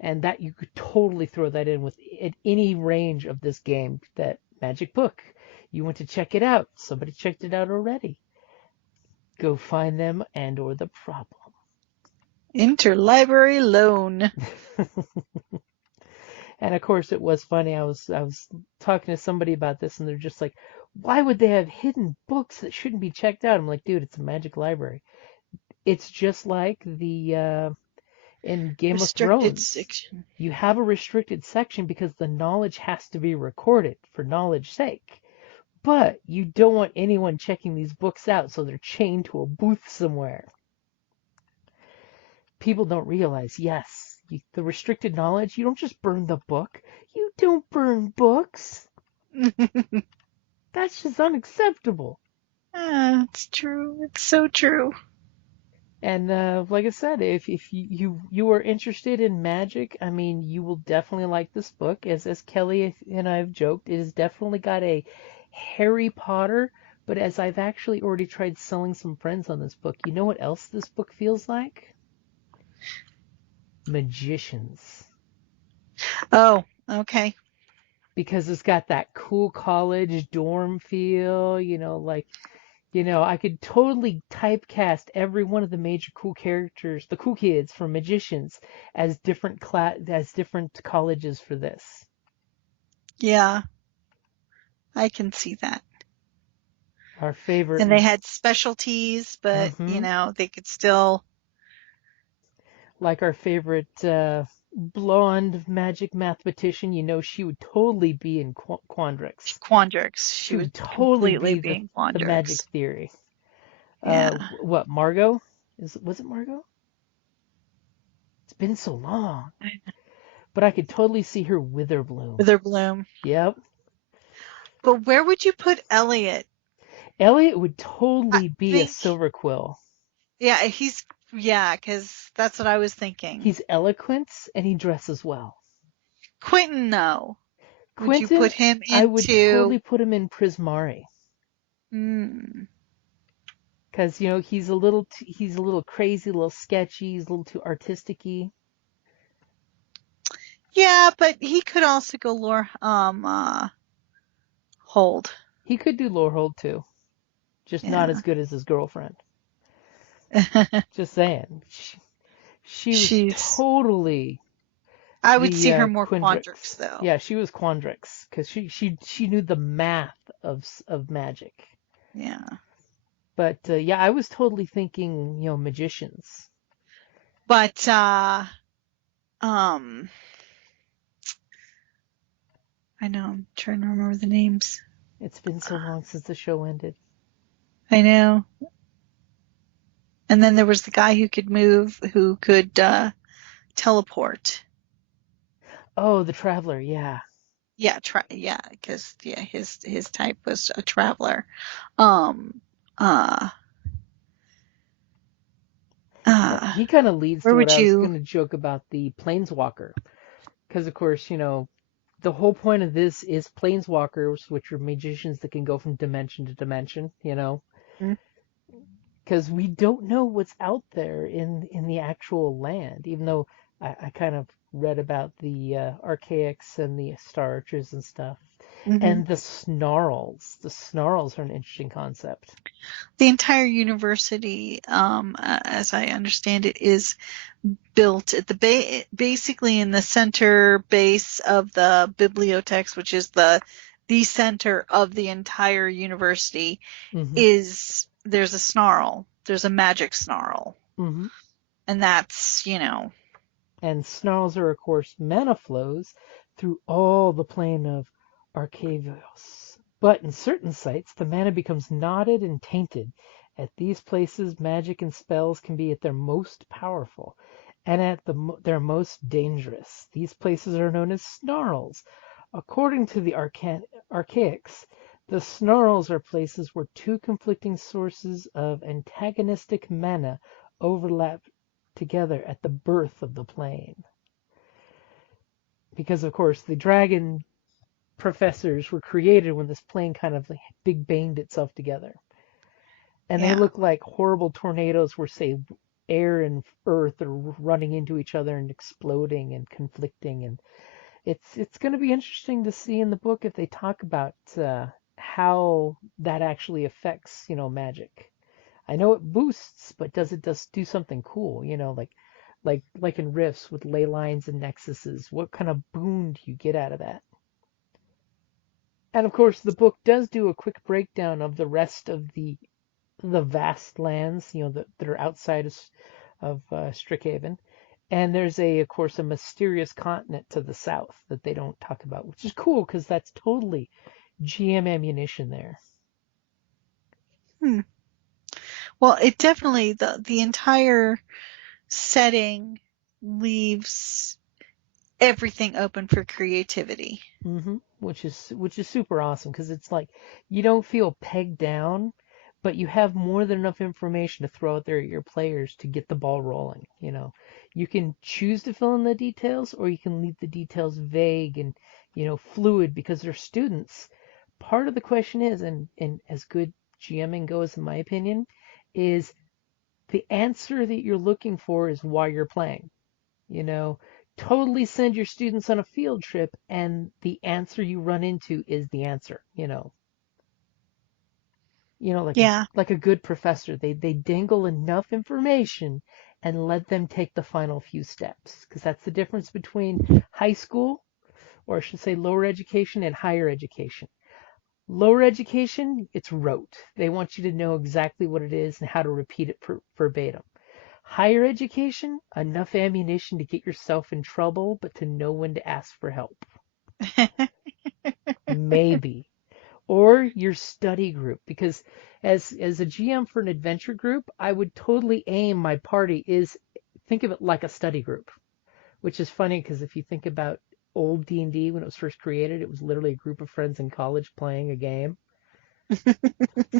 And that you could totally throw that in with at any range of this game. That magic book. You want to check it out. Somebody checked it out already. Go find them or the problem. Interlibrary loan. And of course it was funny. I was talking to somebody about this and they're just like, why would they have hidden books that shouldn't be checked out? I'm like, dude, it's a magic library. It's just like the in Game of Thrones, section. you have a restricted section because the knowledge has to be recorded for knowledge's sake. But you don't want anyone checking these books out, so they're chained to a booth somewhere. People don't realize, yes, the restricted knowledge, you don't just burn the book. You don't burn books. That's just unacceptable. It's true. It's so true. And like I said, if you are interested in magic, I mean, you will definitely like this book. As Kelly and I have joked, it has definitely got a Harry Potter, but as I've actually already tried selling some friends on this book, you know what else this book feels like? Magicians. Oh, okay. Because it's got that cool college dorm feel, I could totally typecast every one of the major cool characters, the cool kids from Magicians, as different colleges for this. Yeah, I can see that. Our favorite. And they had specialties, but they could still. Like our favorite blonde magic mathematician, she would totally be in Quandrix. She would totally completely be in Quandrix. The magic theory. Yeah. What, Margot? Was it Margot? It's been so long. But I could totally see her Witherbloom. Witherbloom. Yep. But where would you put Elliot? Elliot would totally be a Silverquill. Yeah, because that's what I was thinking. He's eloquent and he dresses well. Quentin, no. Would you Quentin, put him into... I would totally put him in Prismari. Because, he's a little crazy, a little sketchy, he's a little too artistic-y. Yeah, but he could also go Hold. He could do Lorehold too. Just not as good as his girlfriend. Just saying. She was totally... I would see her more Quandrix, though. Yeah, she was Quandrix, because she knew the math of magic. Yeah. But, I was totally thinking, magicians. But, I know, I'm trying to remember the names. It's been so long since the show ended. I know. And then there was the guy who could move, who could teleport. Oh, the Traveler, yeah. Yeah, because his type was a Traveler. He kind of leads to what I was going to joke about the Planeswalker. Because, of course, the whole point of this is Planeswalkers, which are magicians that can go from dimension to dimension, Because we don't know what's out there in the actual land, even though I kind of read about the Archaics and the Star Archers and stuff. And the Snarls. The Snarls are an interesting concept. The entire university, as I understand it, is built at the basically in the center base of the bibliotheques, which is the center of the entire university. There's a snarl. There's a magic snarl. And that's, And snarls are, of course, mana flows through all the plane of Arcavios. But in certain sites, the mana becomes knotted and tainted. At these places, magic and spells can be at their most powerful and at their most dangerous. These places are known as snarls. According to the Archaics, the snarls are places where two conflicting sources of antagonistic mana overlap together at the birth of the plane. Because, of course, the dragon professors were created when this plane kind of big banged itself together. And they Yeah. look like horrible tornadoes where, say, air and earth are running into each other and exploding and conflicting. And it's going to be interesting to see in the book if they talk about how that actually affects, magic. I know it boosts, but does it just do something cool? Like in Rifts with ley lines and nexuses. What kind of boon do you get out of that? And of course, the book does do a quick breakdown of the rest of the vast lands, that are outside of Strixhaven. And there's of course, a mysterious continent to the south that they don't talk about, which is cool because that's totally GM ammunition there. Well, it definitely, the entire setting leaves everything open for creativity. Which is super awesome because it's like you don't feel pegged down, but you have more than enough information to throw out there at your players to get the ball rolling. You can choose to fill in the details, or you can leave the details vague and fluid because they're students. Part of the question is, and as good GMing goes, in my opinion, is the answer that you're looking for is why you're playing. Totally send your students on a field trip and the answer you run into is the answer, like a good professor. They dangle enough information and let them take the final few steps, because that's the difference between high school, or I should say lower education, and higher education. Lower education, it's rote. They want you to know exactly what it is and how to repeat it verbatim. Higher education, enough ammunition to get yourself in trouble, but to know when to ask for help. Maybe. Or your study group, because as a GM for an adventure group, I would totally aim my party think of it like a study group, which is funny because if you think about old D&D when it was first created, it was literally a group of friends in college playing a game.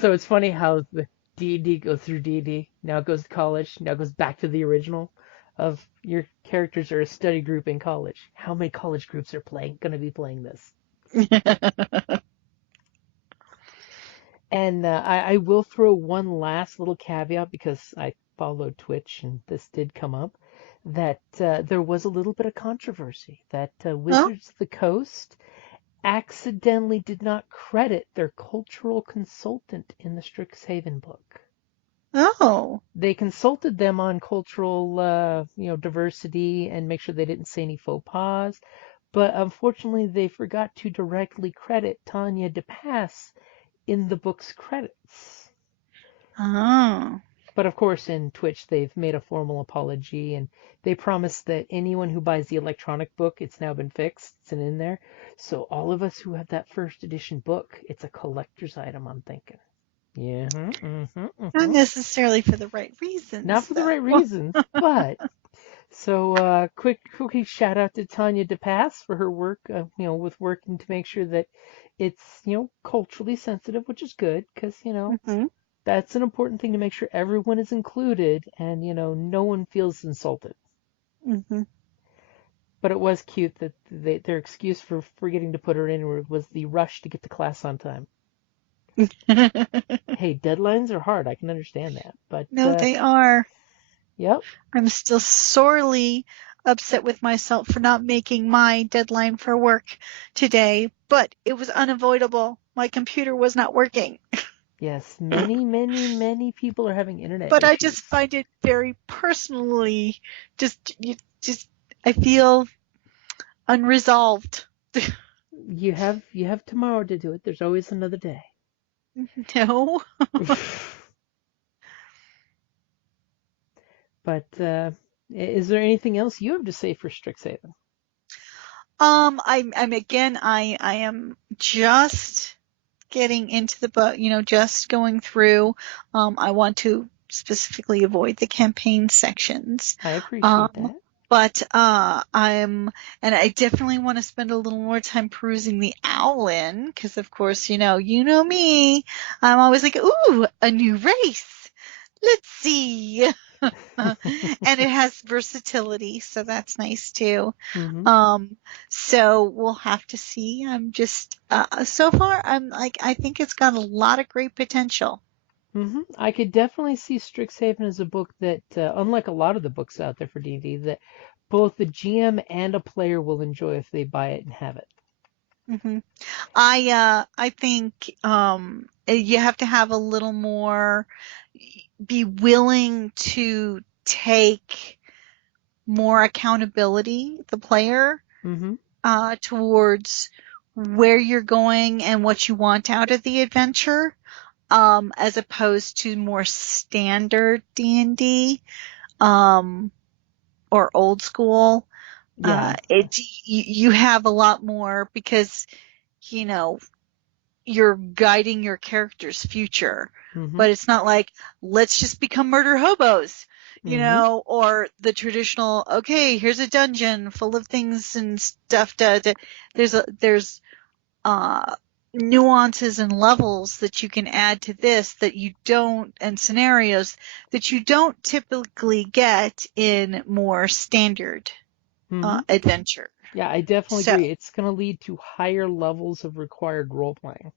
So it's funny how the D&D goes through D&D, now it goes to college, now it goes back to the original of your characters are a study group in college. How many college groups are going to be playing this? And I will throw one last little caveat because I followed Twitch and this did come up, that there was a little bit of controversy that Wizards of the Coast accidentally did not credit their cultural consultant in the Strixhaven book. Oh. They consulted them on cultural, diversity and make sure they didn't say any faux pas, but unfortunately they forgot to directly credit Tanya DePass in the book's credits. Oh. But of course, in Twitch, they've made a formal apology, and they promise that anyone who buys the electronic book, it's now been fixed, it's in there. So all of us who have that first edition book, it's a collector's item, I'm thinking. Yeah. Not necessarily for the right reasons. Not for the right reasons, but... So quick shout out to Tanya DePass for her work, with working to make sure that it's, culturally sensitive, which is good because, that's an important thing to make sure everyone is included and, no one feels insulted. But it was cute that their excuse for forgetting to put her in was the rush to get to class on time. Hey, deadlines are hard. I can understand that. But no, they are. Yep. I'm still sorely upset with myself for not making my deadline for work today, but it was unavoidable. My computer was not working. Yes, many people are having internet but issues. I just find it very personally, I feel unresolved. You have tomorrow to do it. There's always another day. No. But is there anything else you have to say for Strixhaven? I am just getting into the book, just going through. I want to specifically avoid the campaign sections. I appreciate that. But and I definitely want to spend a little more time perusing the Owlin, because of course, you know me. I'm always like, ooh, a new race. Let's see. And it has versatility, so that's nice too. Mm-hmm. So we'll have to see. I'm just so far I'm like, I think it's got a lot of great potential. Mm-hmm. I could definitely see Strixhaven as a book that, unlike a lot of the books out there for D&D, that both the GM and a player will enjoy if they buy it and have it. hmm I think you have to have a little more, be willing to take more accountability, the player, Mm-hmm. towards where you're going and what you want out of the adventure, as opposed to more standard D&D, or old school. Yeah. You have a lot more because, you know, you're guiding your character's future, Mm-hmm. but it's not like, let's just become murder hobos, Mm-hmm. or the traditional, okay, here's a dungeon full of things and stuff. There's nuances and levels that you can add to this that you don't, and scenarios that you don't typically get in more standard Mm-hmm. adventure. Yeah, I definitely So, agree. It's going to lead to higher levels of required role playing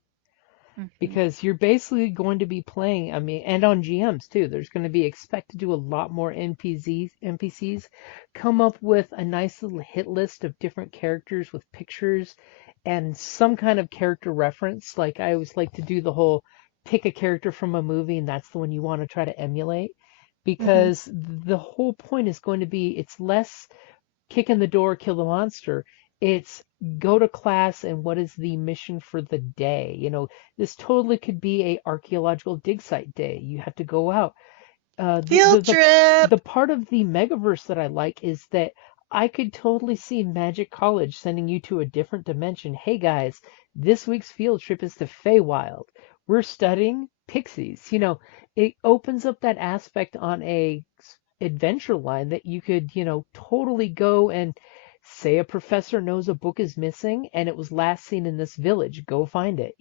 mhm. because you're basically going to be playing, I mean, and on GMs too. There's going to be expect to do a lot more NPCs, come up with a nice little hit list of different characters with pictures and some kind of character reference. Like I always like to do the whole pick a character from a movie and that's the one you want to try to emulate Mhm. because the whole point is going to be it's less kick in the door, kill the monster. It's go to class and what is the mission for the day? You know, this totally could be a archaeological dig site day. You have to go out. Uh, the, the Field the trip. the part of the megaverse that I like is that I could totally see Magic College sending you to a different dimension. Hey guys, this week's field trip is to Feywild. We're studying pixies. You know, it opens up that aspect on a adventure line that you could, totally go and say a professor knows a book is missing and it was last seen in this village. Go find it.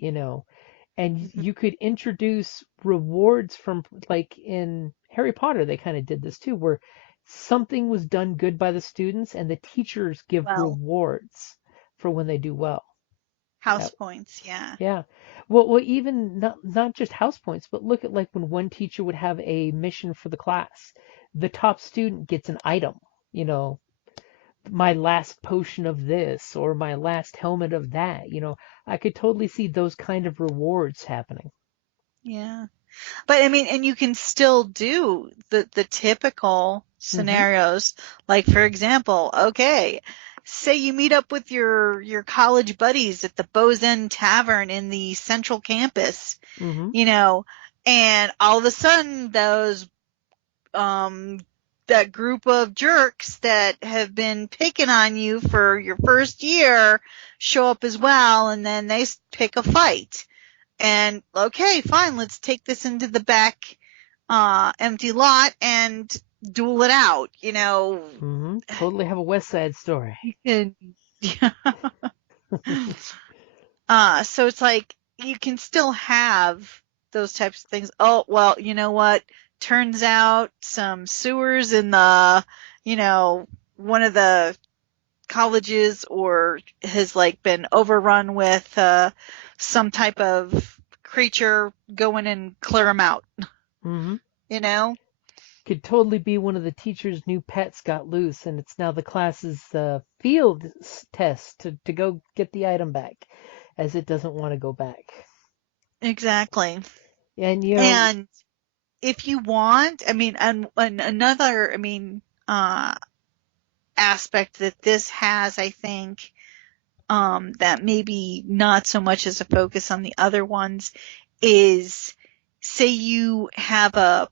And Mhm. you could introduce rewards from, like in Harry Potter, they kind of did this too, where something was done good by the students and the teachers give Well, rewards for when they do well. house That, points, yeah. yeah. Well, even not just house points, but look at like when one teacher would have a mission for the class, the top student gets an item, you know, my last potion of this or my last helmet of that. I could totally see those kind of rewards happening. Yeah. But I mean, and you can still do the typical Mm-hmm. scenarios. Like for example, okay, say you meet up with your college buddies at the Bows End Tavern in the central campus, Mm-hmm. you know, and all of a sudden those um that group of jerks that have been picking on you for your first year show up as well, and then they pick a fight. And okay, fine, let's take this into the back empty lot and duel it out. Mm-hmm. Totally have a West Side Story. And, yeah. So it's like you can still have those types of things. Oh, well, you know what? Turns out some sewers in one of the colleges or has like been overrun with some type of creature. Go in and clear them out, Mm-hmm. you know? Could totally be one of the teacher's new pets got loose, and it's now the class's field test to go get the item back, as it doesn't want to go back. Exactly. And And if you want, I mean, and another, aspect that this has, I think, that maybe not so much as a focus on the other ones is, say you have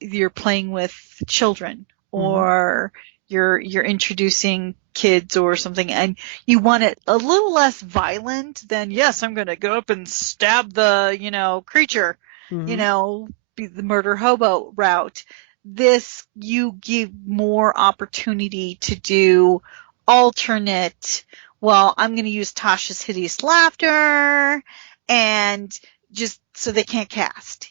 you're playing with children mm-hmm. or you're introducing kids or something, and you want it a little less violent, then yes, I'm going to go up and stab the, creature, be the murder hobo route. This, you give more opportunity to do alternate, well, I'm going to use Tasha's hideous laughter, and just so they can't cast,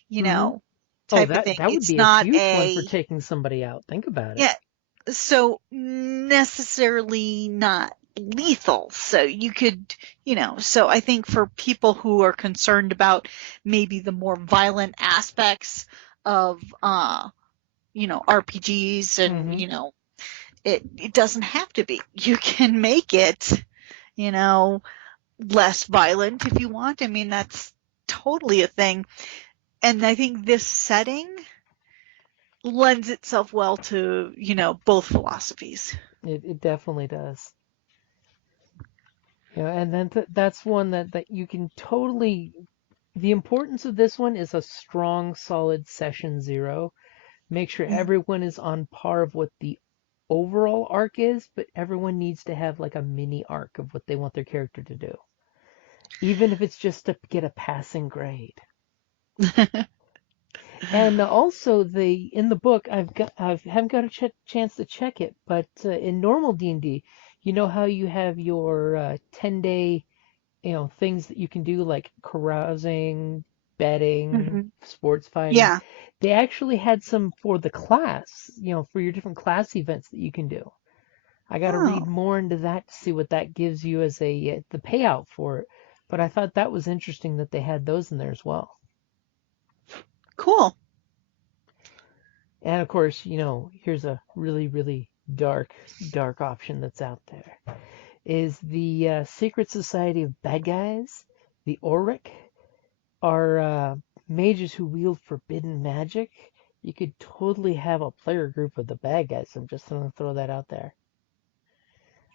type of thing. That would It's be a not huge one for taking somebody out. Think about it. Yeah, so necessarily not lethal. So you could, so I think for people who are concerned about maybe the more violent aspects of, RPGs and, it doesn't have to be. You can make it, less violent if you want. I mean, that's totally a thing. And I think this setting lends itself well to, both philosophies. It definitely does. And then that's one that you can totally. The importance of this one is a strong, solid session 0. Make sure everyone is on par of what the overall arc is, but everyone needs to have like a mini arc of what they want their character to do, even if it's just to get a passing grade. And also, in the book, I haven't got a chance to check it, but in normal D&D, you know how you have your 10-day, things that you can do like carousing, betting, sports fighting. Yeah. They actually had some for the class, for your different class events that you can do. I got to read more into that to see what that gives you as the payout for it. But I thought that was interesting that they had those in there as well. Cool. And of course, here's a really, really dark option that's out there. Is the Secret Society of Bad Guys, the Auric, are mages who wield forbidden magic. You could totally have a player group of the bad guys. I'm just going to throw that out there.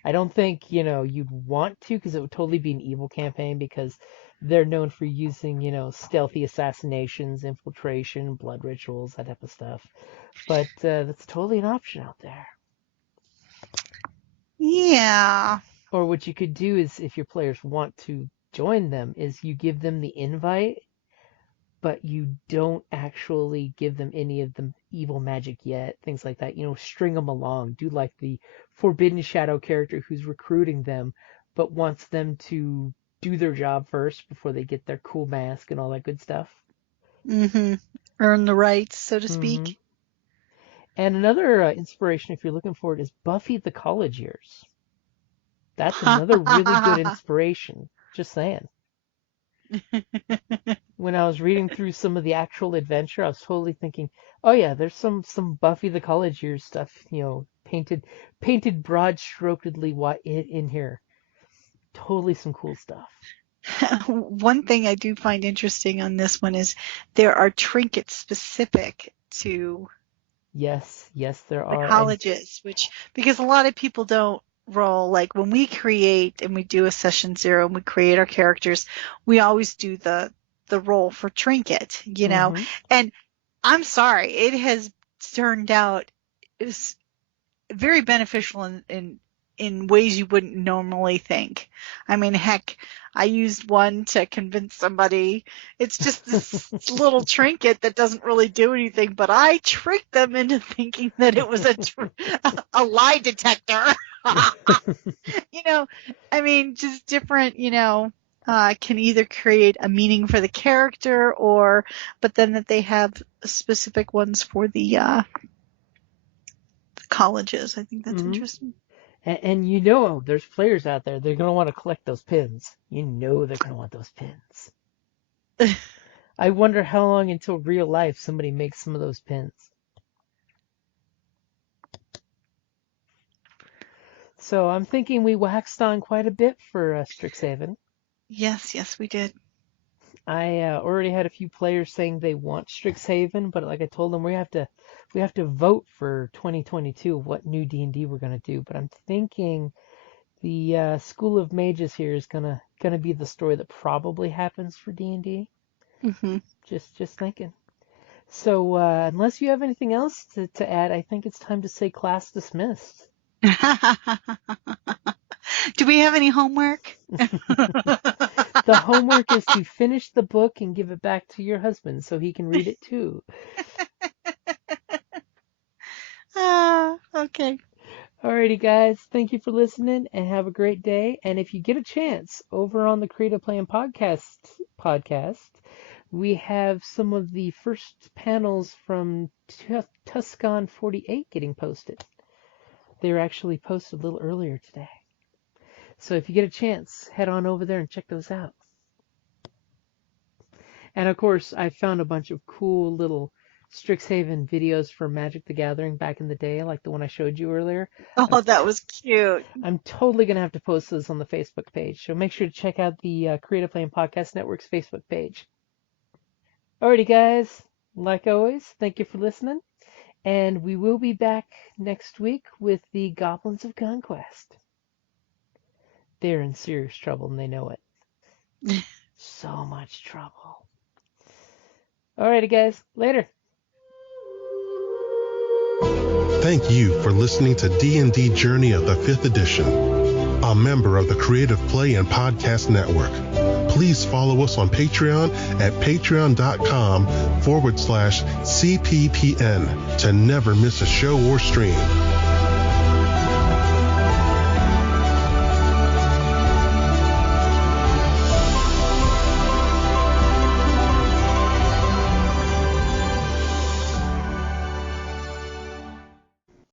I don't think, you'd want to, because it would totally be an evil campaign, because they're known for using, stealthy assassinations, infiltration, blood rituals, that type of stuff. But that's totally an option out there. Yeah. Or what you could do is, if your players want to join them, is you give them the invite, but you don't actually give them any of the evil magic yet, things like that. String them along. Do like the Forbidden Shadow character who's recruiting them, but wants them to do their job first before they get their cool mask and all that good stuff. Earn the rights, so to speak. And another inspiration, if you're looking for it, is Buffy the College Years. That's another really good inspiration. Just saying. When I was reading through some of the actual adventure, I was totally thinking, oh yeah, there's some Buffy the College Years stuff, painted broad-strokedly in here. Totally some cool stuff. One thing I do find interesting on this one is there are trinkets specific to Yes, there are. The colleges, because a lot of people don't roll, like when we create and we do a session 0 and we create our characters, we always do the roll for trinket, and I'm sorry, it has turned out very beneficial in ways you wouldn't normally think. I mean, heck, I used one to convince somebody. It's just this little trinket that doesn't really do anything, but I tricked them into thinking that it was a lie detector. I mean, just different, can either create a meaning for the character but then that they have specific ones for the colleges. I think that's interesting. And there's players out there, they're going to want to collect those pins. They're going to want those pins. I wonder how long until real life somebody makes some of those pins. So I'm thinking we waxed on quite a bit for Strixhaven. Yes, we did. I already had a few players saying they want Strixhaven, but like I told them, we have to vote for 2022 what new D&D we're gonna do. But I'm thinking the School of Mages here is gonna be the story that probably happens for D&D. Just thinking. So unless you have anything else to add, I think it's time to say class dismissed. Do we have any homework? The homework is to finish the book and give it back to your husband so he can read it too. Okay. Alrighty, guys. Thank you for listening and have a great day. And if you get a chance, over on the Creative Plan podcast, we have some of the first panels from Tuscan 48 getting posted. They were actually posted a little earlier today. So if you get a chance, head on over there and check those out. And of course, I found a bunch of cool little Strixhaven videos for Magic the Gathering back in the day, like the one I showed you earlier. Oh, that was cute. I'm totally going to have to post those on the Facebook page. So make sure to check out the Creative Plan Podcast Network's Facebook page. Alrighty, guys. Like always, thank you for listening. And we will be back next week with the Goblins of Conquest. They're in serious trouble and they know it. So much trouble. Alrighty, guys. Later. Thank you for listening to D&D Journey of the 5th Edition, a member of the Creative Play and Podcast Network. Please follow us on Patreon at patreon.com/CPPN to never miss a show or stream.